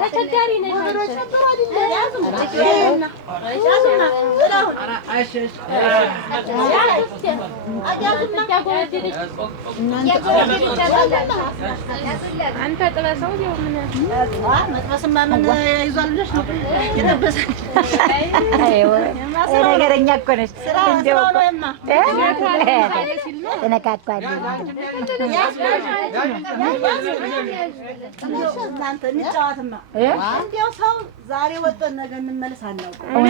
ተቸጋሪ ነኝ አንተ ጥበሰው ነው ምን መጥበስማ ምን ይዟል ብለሽ ነው የጠበሰ አይወ ነገረኛ እኮ ነሽ እንደው ተነካካል እናንተ እንጫወትማ እንደው ሰው ዛሬ ወጥተን ነገ እንመለስ አናውቅም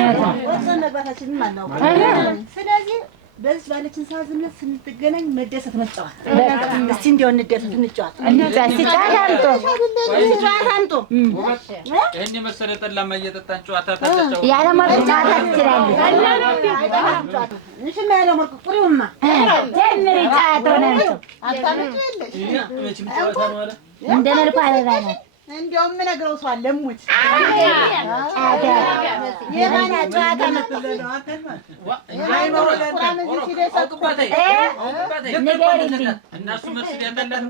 ወጥተን መግባታችንን አናውቅም ስለዚህ በዚህ ባለችን ሰዓት ዝም ብለን ስንገናኝ መደሰት መጫወት እስቲ እንደው እንደሰት እንጫወት አንቶ እኔ መሰለ ጠላማ እየጠጣን ጨዋታ ተጫወታ ያለ መልኩ ጨዋታ ትችላለህ እንሽማ ያለ መልኩ ቁሪውማ ጀምሪ ጨዋታው ነው አታመጭ የለሽ እንደ መልኩ አበባ ነው እንደው የምነግረው ሰው አለ ሙት የማን ጨዋታ መጥተለው አንተማ እናሱ መስል ያጠላት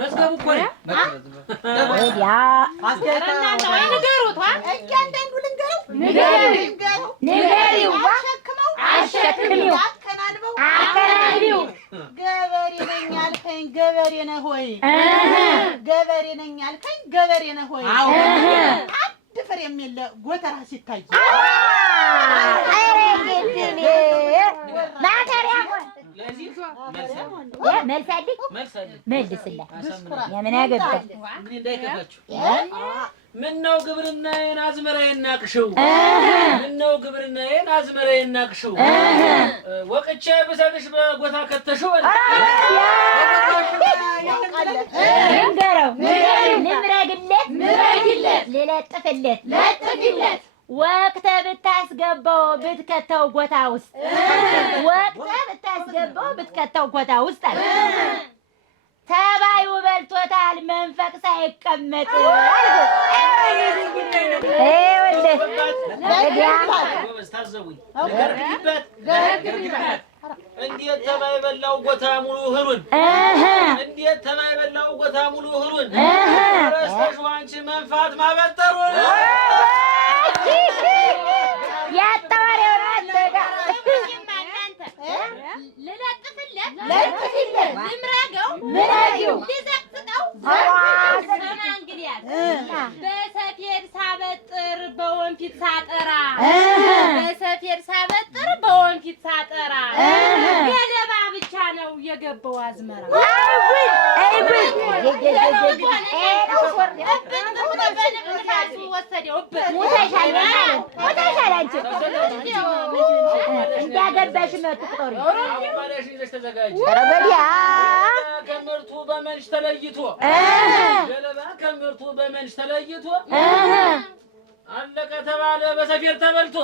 መስገቡ እኮ ነው ያ አስከራና ወይ ንገሩት እያንዳንዱ ልንገረው ንገሪው አሸክሚው አከናንቢው ገበሬ ነኝ አልከኝ ገበሬ ነህ ሆይ ገበሬ ነኝ አልከኝ ገበሬ ነህ ሆይ አንድ ፍሬ የሚለ ጎተራ ሲታይ አረ ግድል ማተሪያ ለዚህ መልስላ የምን ያገባ ምን እንዳይከፋችሁ ምነው ግብርናዬን አዝመራዬን ናቅሽው ምነው ግብርናዬን አዝመራዬን ናቅሽው ወቅቼ ብሰጥሽ በጎታ ከተሽው ንገረው ንምረግለት ልለጥፍለት ወቅተህ ብታስገባው ብትከተው ጎታ ውስጥ አለ ተባዩ በልቶታል መንፈቅ ሳይቀመጥ እንዴት ተባይ በላው ጎታ ሙሉ እህሉን እንዴት ተባይ በላው ጎታ ሙሉ እህሉን ረስተሽ አንቺ መንፋት ማበጠሩን ያጣወሬው አደጋ ለጥፍለት ምራገው ልዘቅዝቀው በሰፌድ ሳበጥር በወንፊት ሳጠራ ገለባ ብቻ ነው የገባው አዝመራ እንዳገባሽ መጥቆሪ ከምርቱ በመንሽ ተለይቶ ገለባ ከምርቱ በመንሽ ተለይቶ አለቀ ተባለ በሰፌድ ተበልቶ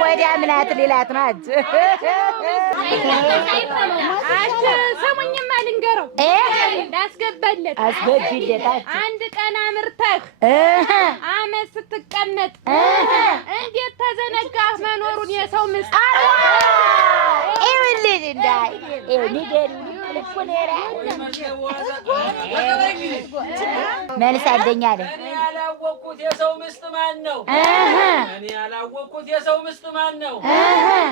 ወዲያ ምናት ሌላት ናት ሰሙኝማ ልንገረው እንዳስገባለት አንድ ቀን አምርተህ አመት ስትቀመጥ እንዴት ተዘነጋህ መኖሩን የሰው ምስት ይኸውልህ እንዳይ መልስ አለኝ አለ እኔ ያላወቅኩት የሰው ምስት ማን ነው እኔ ያላወቅኩት የሰው ምስት ማን ነው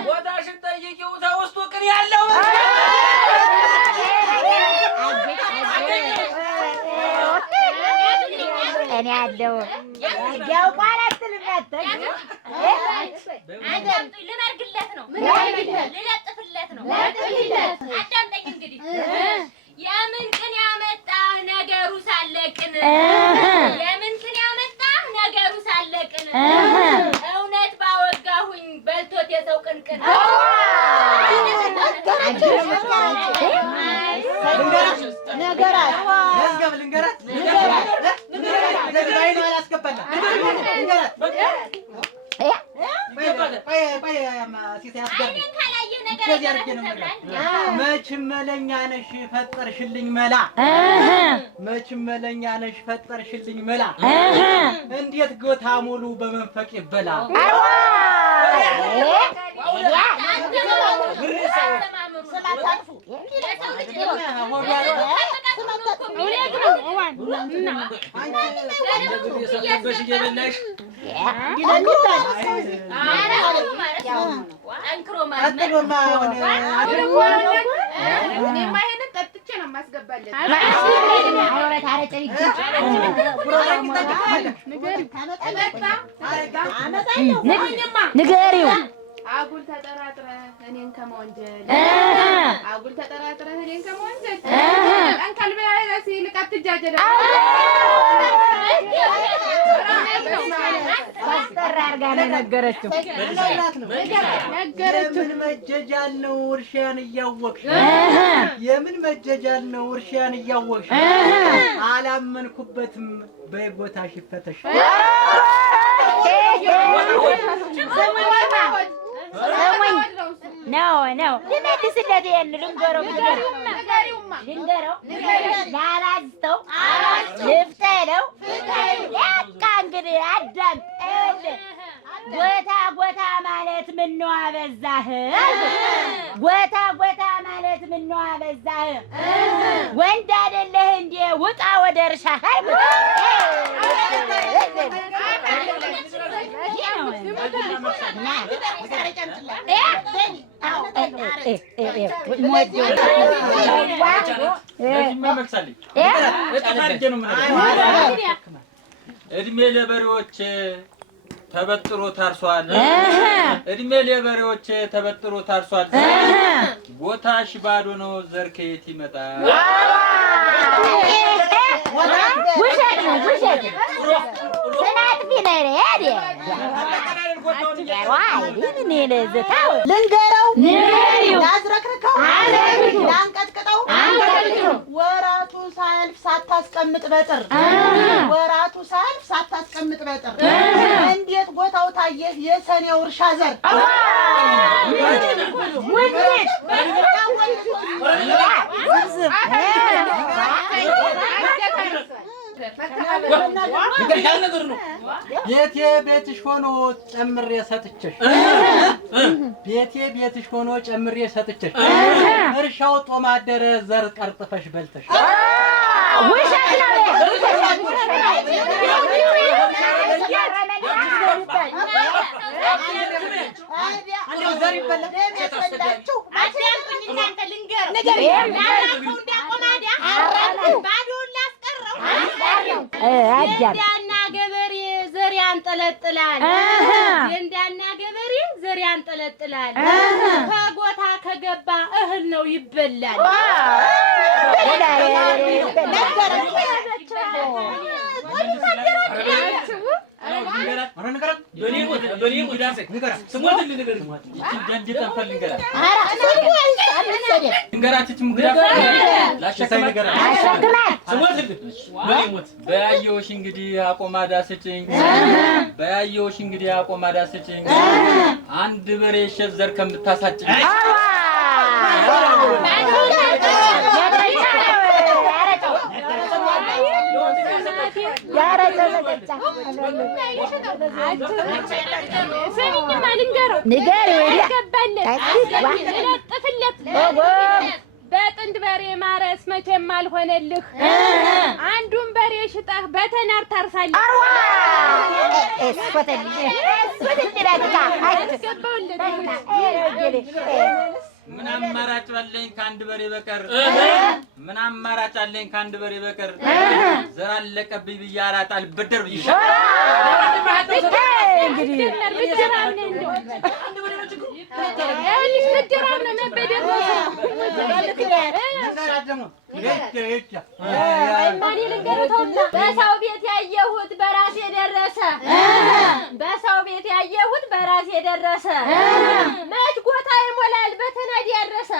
ቦታሽን ጠይቂው ተውስጡ ቅን ያለው እኔ ያለው ያው ቋላት ልመጣኝ ልመርግለት ነው ልለጥፍለት ነው አዳምጠኝ እንግዲህ የምን ቅን ያመጣ ነገሩ ሳለቅን የምን ቅን ያመጣ ነገሩ ሳለቅን እውነት ባወጋሁኝ በልቶት የሰው ቅንቅን መችም መለኛ ነሽ ፈጠርሽልኝ መላ መችም መለኛ ነሽ ፈጠርሽልኝ መላ እንዴት ጎታ ሙሉ በመንፈቅ ይበላ ንገሪው አጉል ተጠራጥረህ እኔን ከመወንጀል አጉል ተጠራጥረህ እኔን ከመወንጀል አንከልበ ያለሲ ልቀትጃጀለ አስጠራ አርጋ ነው ነገረችው። የምን መጀጃል ነው እርሻን እያወቅሽ የምን መጀጃል ነው እርሻን እያወቅሽ አላመንኩበትም በጎታሽ ይፈተሽ ነው ልመልስለት ይሄን ልንገረው ላላዝተው ልፍተለው ያቃ እንግዲህ አዳም ጎታ ማለት ምነው አበዛህ ጎታ ማለት ምነው አበዛህ ወንድ አይደለህ እንዴ ውጣ ወደ እርሻ እድሜ ለበሬዎች ተበጥሮ ታርሷል እድሜ ለበሬዎች ተበጥሮ ታርሷል ጎታሽ ባዶ ነው ዘር ከየት ይመጣል ውሸት ስናት ቢነሬ ልንገረው ላዝረክርከው ላንቀጥቅጠው ወራቱ ሳያልፍ ሳታስቀምጥ በጥር ወራቱ ሳያልፍ ሳታስቀምጥ በጥር እንዴት ጎታው ታየህ የሰኔው እርሻ ዘር ቤቴ ቤትሽ ሆኖ ጨምሬ ሰጥቼሽ ቤትሽ ሆኖ ጨምሬ ሰጥቼሽ እርሻው ጦም አደረ ዘር ቀርጥፈሽ በልተሽ ውሸት ነው እንዳና ገበሬ ዘር ያንጠለጥላል እንዳና ገበሬ ዘር ያንጠለጥላል ከጎታ ከገባ እህል ነው ይበላል በያየሁሽ እንግዲህ አቆማዳ ስጭኝ በያየሁሽ እንግዲህ አቆማዳ ስጭኝ አንድ በሬ ሸፍ ዘር ከምታሳጭኝ በጥንድ በሬ ማረስ መቼም አልሆነልህ አንዱን በሬ ሽጠህ በተናር ታርሳለህ ምን አማራጭ አለኝ ካንድ በሬ በቀር ምን አማራጭ አለኝ ካንድ በሬ በቀር ዘር አለቀብኝ ብዬ አራት አልበደር ብዬ እንግዲህ በሰው ቤት ያየሁት በራሴ ደረሰ በሰው ቤት ያየሁት በራሴ ደረሰ መች ጎታ ይሞላል በተናድ ያረሰ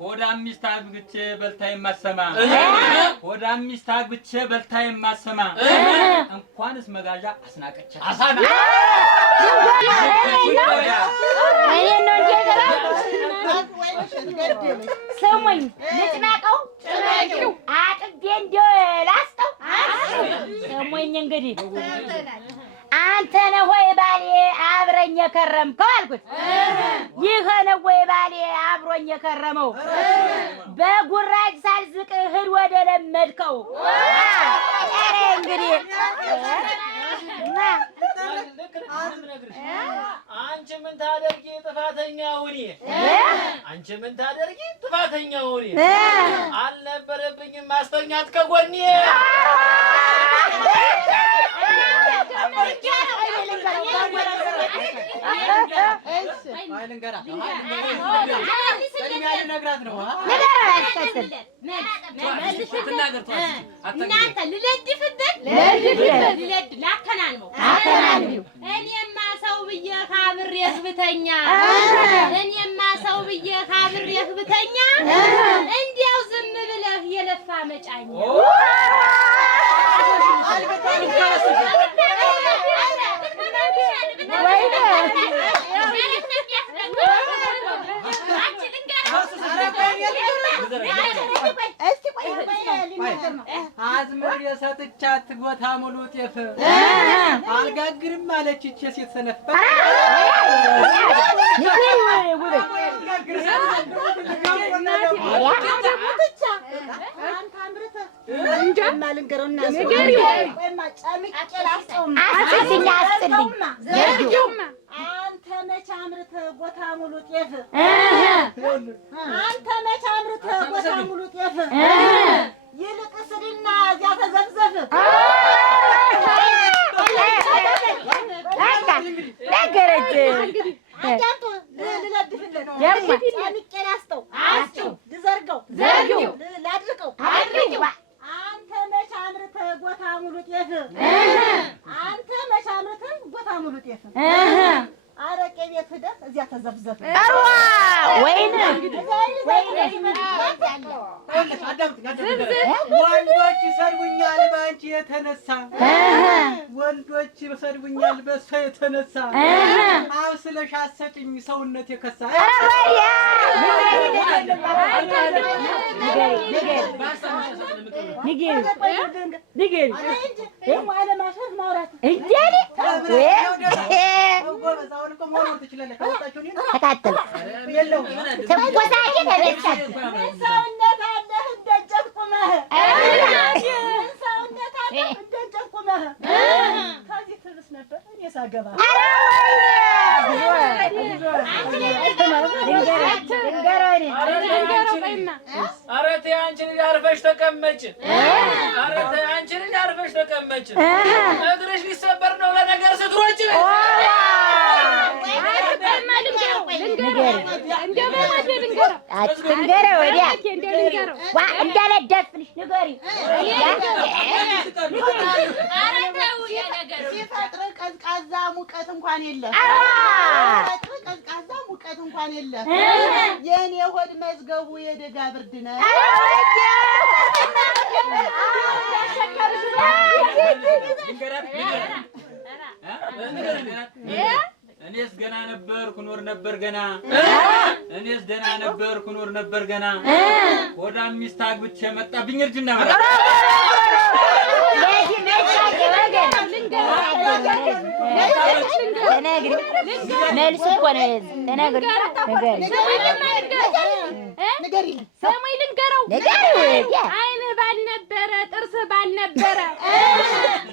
ሆዳ አምስት አግብቼ በልታ የማሰማ ሆዳ አምስት አግብቼ በልታ የማሰማ እንኳንስ መጋዣ አስናቀች አሳና ስሙኝ ልጭናቀው አጥቤ እንደው ላስጠው ስሙኝ እንግዲህ አንተ ነህ ወይ ባሌ አብረኝ የከረምከው አልኩት። ይህ ነው ወይ ባሌ አብሮኝ የከረመው? በጉራጭ ሳልዝቅ እህል ወደ ለመድከው። ኧረ እንግዲህ አንቺ ምን ታደርጊ ጥፋተኛው እኔ አንቺ ምን ታደርጊ ጥፋተኛው እኔ አልነበረብኝም ማስተኛት ከጎኔ እናንተ ልለድፍበት ላከናንበው እኔማ ሰው ብዬ ካብሬህ ብተኛ እኔማ ሰው ብዬ ካብሬህ ብተኛ እንዲያው ዝም ብለህ የለፋ መጫኛ አዝመር የሰጥቻት ቦታ ሙሉ ጤፍ አልጋግርም አለች እቺ ሴት ሰነፍ አንተ መች አምርተህ ቦታ ሙሉ ጤፍ አንተ መች አምርተህ ቦታ ሙሉ ጤፍ ይልቅስ ሂድና እዚያ ተዘፍዘፍ ነገረች አዳምጡ ልለድፍለት ጨምቄን አስጠው ልዘርገው ላድርቀው አንተ መች አምርተህ ቦታ ሙሉ ጤፍ አንተ መች አምርተህ ቦታ ሙሉ ጤፍ አረቄ ቤት ሂደህ እዚያ ተዘፍዘፍ ወንዶች ይሰድቡኛል በአንቺ የተነሳ ወንዶች ይሰድቡኛል በእሷ የተነሳ አብስለሽ አትሰጭኝ ሰውነት የከሳ ሰውነት አለህ እንደ እንጨት ቁመህ ሰውነት አለህ እንደ እንጨት ቁመህ ከዚህ ትብስ ነበር እኔ ሳገባ ኧረ ተይ አንቺ ልጅ አርፈሽ ተቀመጭ ኧረ ተይ አንቺ ልጅ አርፈሽ ተቀመጭ እግርሽ ሊሰበር ነው ለነገር ስትሮጪ ንገረው ወዲያ እንዳለደፍንሽ ንገሪው ሲፈጥር ቀዝቃዛ ሙቀት እንኳን የለም ቀዝቃዛ ሙቀት እንኳን የለም የእኔ ሆድ መዝገቡ የደጋ ብርድ ነው እኔስ ገና ነበርኩ ኖር ነበር ገና እኔስ ደህና ነበርኩ ኖር ነበር ገና ወዳም ሚስት አግብቼ መጣብኝ እርጅና ማለት መልስ እኮ ነው ተነግሪ ሰሙኝ ልንገረው አይንህ ባልነበረ ጥርስህ ባልነበረ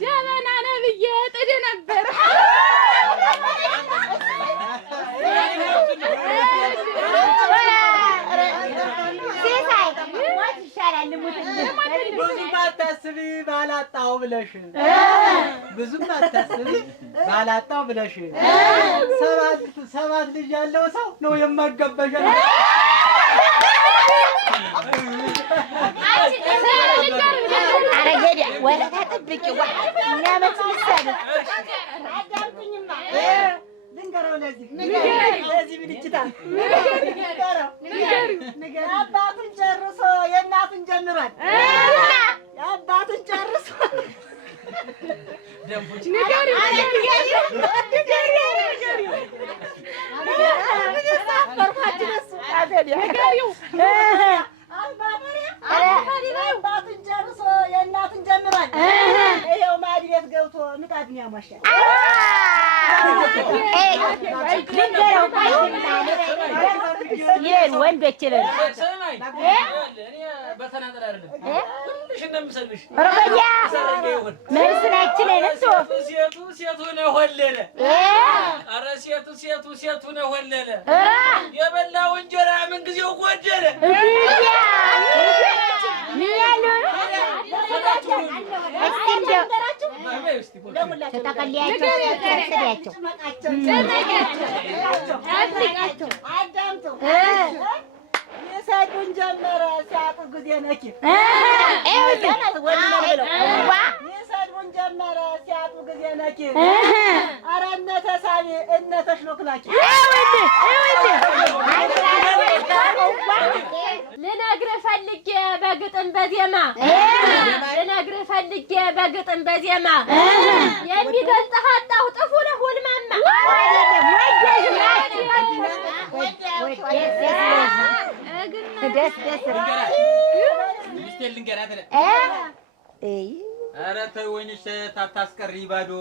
ጀበና ነብዬ ጥድ ነበረ ብዙም አታስቢ ባላጣው ብለሽ ብዙም አታስቢ ባላጣው ብለሽ ሰባት ልጅ ያለው ሰው ነው የማገበሽ አረገደ ወረታ ጥብቂ የሚያመጽ ምሳሌ አዳምጡኝማ ልንገረው ለዚህ ብልጭታ አባቱን ጨርሶ የእናቱን ጀምሯል የአባቱን ጨርሶ አባቱን ጨርሶ የእናቱን ጀምሯል ይኸው ማድ ቤት ገብቶ ምጣድን ያሟሻል ይሄን ወንዶች ይላል በተናጠል አይደለም ሁልሽን ነው የምሰልሽ መልስናችን አይነሱ ሴቱ ነው ወለለ ኧረ ሴቱ ነው ወለለ የበላው እንጀራ ምን ጊዜው ጎደለ የሰዱን ጀመረ ሲያጡ ጊዜ ነኪ የሰዱን ጀመረ ሲያጡ ጊዜ ነኪ ኧረ እነ ተሳቢ እነ ተሽሎክላኪ ልነግርህ ፈልጌ በግጥም በዜማ ልነግርህ ፈልጌ በግጥም በዜማ የሚገልጽህ አጣሁ ጥፉ ነህ ውልማማ ደስ ሚስቴን ልንገራት ኧረ ተይ ወይንሽ ታታስቀሪ ባዶ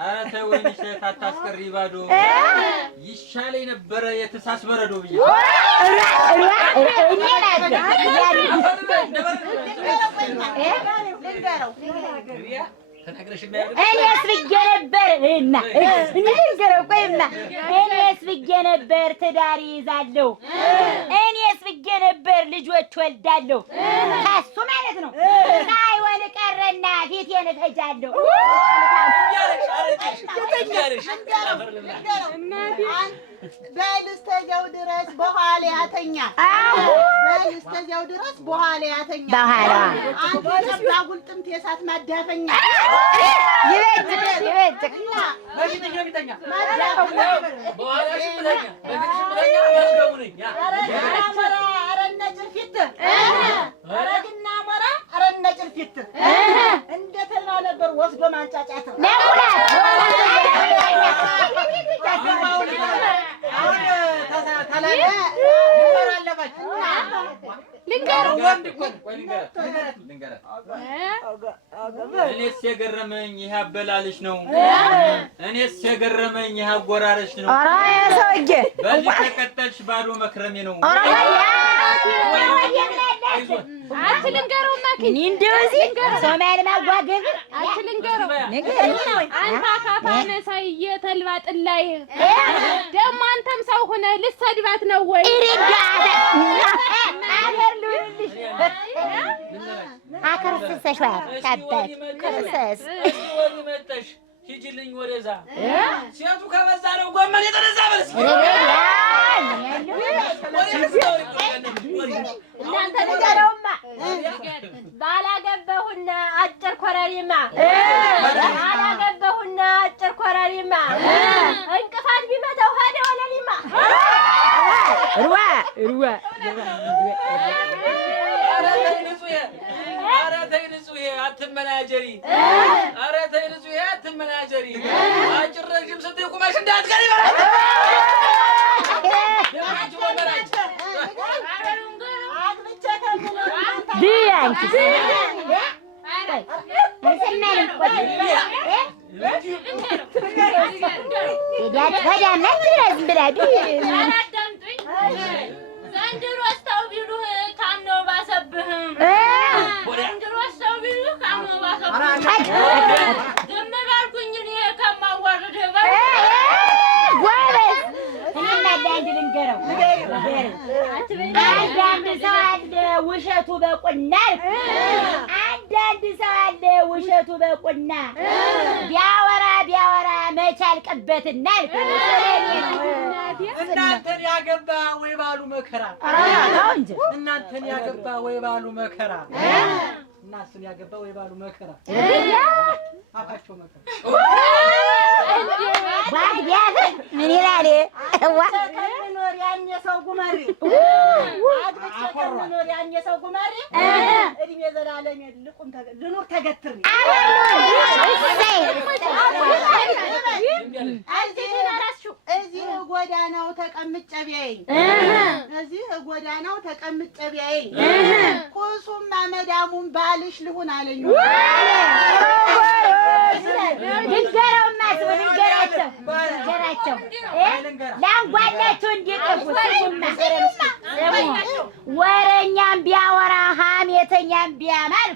ኧረ ተይ ወይንሽ ታታስቀሪ ባዶ ይሻለኝ ነበረ የተሳስ በረዶ ብዬ እኔስ ብዬሽ ነበር እና እንገረው ቆይማ እኔስ ብዬሽ ነበር ትዳር ይዛለሁ እኔስ ብዬሽ ነበር ልጆች ወልዳለሁ ከሱ ማለት ነው ሳይሆን ቀረና ፊቴን እፈጃለሁ በል እስከዚያው ድረስ በኋላ ያተኛ በል እስከዚያው ድረስ በኋላ ያተኛ በኋላ አንተ ባጉል ጥምት የሳት ማዳፈኛ ይበጅ በፊትሽ ነው የሚተኛ በኋላሽ ብለኛ በፊትሽ ብለኛ ያስገቡኝ ኧረ እነ ጭልፊት ኧረግና ሞራ ኧረ እነ ጭልፊት እንደተማ ነበር ወስዶ ማንጫጫት እኔስ የገረመኝ ይህ አበላልሽ ነው እኔስ የገረመኝ ይህ አጎራረሽ ነው በዚህ ከቀጠልሽ ባዶ መክረሜ ነው አትልንገረው ማኪን እንደዚህ ሶማሌ ማጓገብ አትልንገረው አንተ ካፋነሳ የተልባ ጥላይ ደግሞ አንተም ሰው ሆነ ልትሰድባት ነው ወይ አከርስሰሽ ታባት ከርሰስ ወዲመጣሽ ሂጂልኝ ወደዛ ሴቱ ከበዛ ነው ጎመን የተነሳ በልስ እናንተ ንገረውማ ባላገባሁና አጭር ኮረሪማ ባላገባሁና አጭር ኮረሪማ እንቅፋት ቢመታው ሄደ ወለሊማ ሩዋ ኧረ ተይ ንጹሄ አትመናጀሪ ኧረ ተይ ንጹሄ አትመናጀሪ አጭር ረጅም ስትይ ቁመሽ እንዳትቀሪ ዘንድሮ ሰው ቢሉህ ካምነው ባሰብህም ዘንድሮ ሰው ቢሉህ ካምነው ባሰብህም ዝም ባልኩኝ እኔ ከማዋርድህ ጎበዝ እኔና አንድ ልንገረው አንዳንድ ሰው አለ ውሸቱ በቁና አንዳንድ ሰው አለ ውሸቱ በቁና ቢያወራ መቻል ቅበትና እናንተን ያገባ ወይ ባሉ መከራ እናንተን ያገባ ወይ ባሉ መከራ እናስን ያገባ ወይ ባሉ መከራ አፋቸው መከራ ምን ይላል ከሚኖር ያኝ ሰው ጉመሪ ከሚኖር ያኝ ሰው ጉመሪ እድሜ ዘላለም ልቁም ልኑር ተገትር እዚህ ጎዳናው ተቀምጬ ቢያየኝ እዚህ ጎዳናው ተቀምጬ ቢያየኝ ኩሱም መዳሙም ባልሽ ልሁን አለኝ ልንገረውማ ልንገራቸው ላንጓላቸው እንዲጠፉ ወረኛም ቢያወራ ሀሜተኛም ቢያማር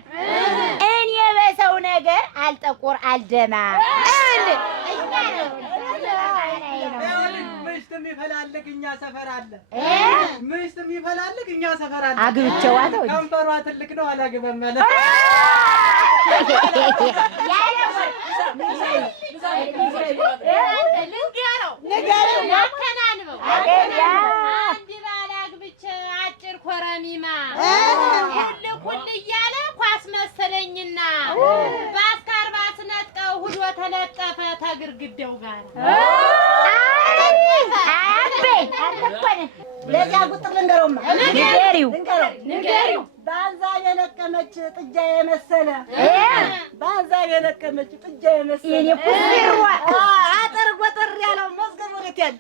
እኔ በሰው ነገር አልጠቁር አልደማ ምሽት የሚፈላልግ እኛ ሰፈር አለ። ምሽት የሚፈላልግ እኛ ሰፈር አለ። አግብቼዋለሁ። ከንፈሯ ትልቅ ነው አላገባም ማለት አጭር ኮረሚማ ሁል እያለ ኳስ መሰለኝና በአስካር ባስነጥቀው ሁዶ ተለጠፈ ተግርግደው ጋር ለዛ ቁጥር ልንገረውማ ንገሪው ባንዛ የለቀመች ጥጃ የመሰለ ባንዛ የለቀመች ጥጃ የመሰለ የኔ ኩርዋ አጠር ጎጠር ያለው መዝገብ ወሬት ያለ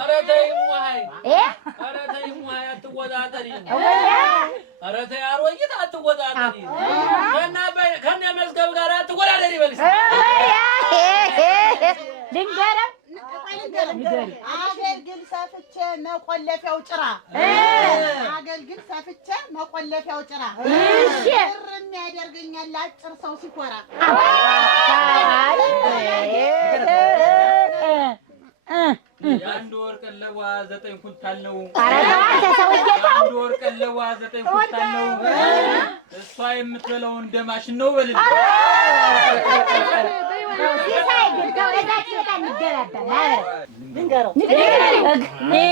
ኧረ ተይ ሙሀይ አትወጣጠሪ። ኧረ ተይ አሮጊት አትወጣጠሪ። ከእነ መዝገብ ጋር አትወዳደሪ በልሽ። ልንገረው አገልግል ሰፍቼ መቆለፊያው ጭራ አገልግል ሰፍቼ መቆለፊያው ጭራ እርም ያደርገኛል አጭር ሰው ሲኮራ የአንድ ወር ቀለቧ 9 ኩንታል ነው። አንድ ወር ቀለቧ 9 ኩንታል ነው። እሷ የምትበላው እንደ ማሽን ነው በልል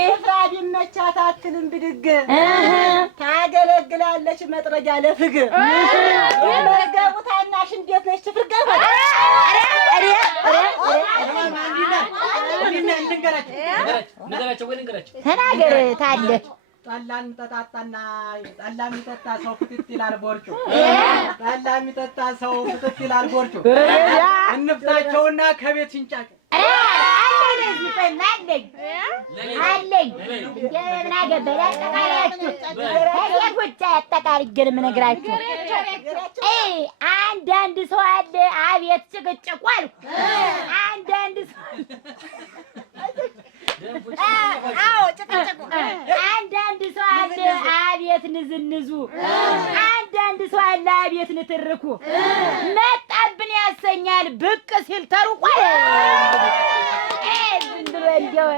ስፍራ ቢመቻት አትልም ብድግ ታገለግላለች መጥረጊያ ለፍግ መዝገቡ ታናሽ እንዴት ነች ፍርገር ተናገር ታለ ጠላን ጠጣጣና ጠላ የሚጠጣ ሰው ፍትት ይላል ቦርጩ ጠላ የሚጠጣ ሰው ፍትት ይላል ቦርጩ እንፍታቸውና ከቤት ሲንጫጭ አለኝ ምን አገባኝ አጠቃላያችሁ ጉዳይ አጠቃላይ የምነግራችሁ አንዳንድ ሰው አለ አቤት ጭቅጭቁ አልኩ አንዳንድ ሰው ጭቅጭቁ አንዳንድ ሰው አለ አቤት ንዝንዙ አንዳንድ ሰው አለ አቤት ንትርኩ መጣብን ያሰኛል ብቅ ሲል ተሩቋል ዝም ብሎ እንደው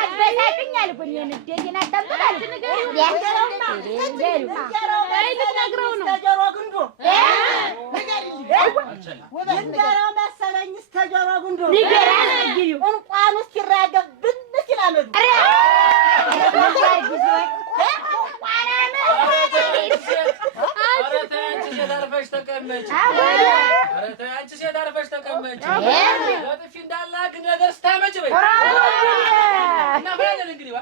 አበሳጭኝ አልኩኝ እንዴት አጣጣል ልትነግረው ነው ጆሮ ግንዱ ንገረው መሰለኝ እስከ ጆሮ ግንዱ እንኳን ውስጥ ይራገብ ብንስ ይላል አንቺ ሴት አርፈሽ ተቀመጭ። በጥፊ እንዳላክ ነገር ስታመጭ በይ እና ባለን እንግዲህ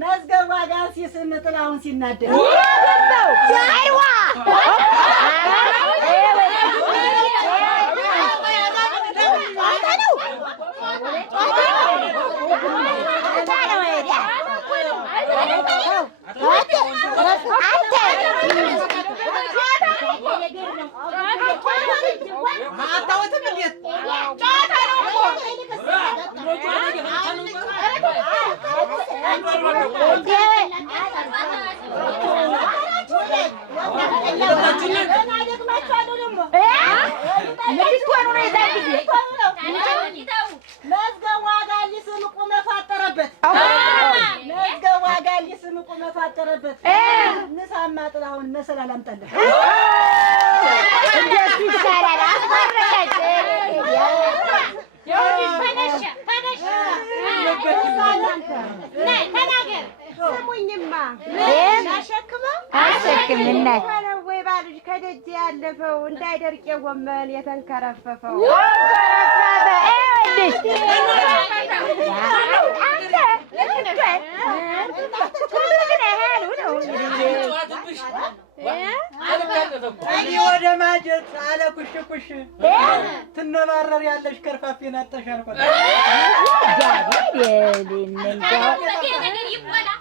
መዝገቧ ጋር ሲስም ጥላውን ሲናደድ መዝገቧ ጋር ሊስም ቁመቱ አጠረበት ንሳማ ጥላውን መሰላል አምጣለህ እንደሱ ይሻላል አስፈረቀች ተናገር ስሙኝማ አሸክምና ወይ ባልሽ ከደጅ ያለፈው እንዳይደርቅ የጎመን የተንከረፈፈው እኔ ወደ ማጀት አለ ኩሽ ኩሽ ትነባረር ያለሽ ከርፋፊ ናጠሽ አልኳት።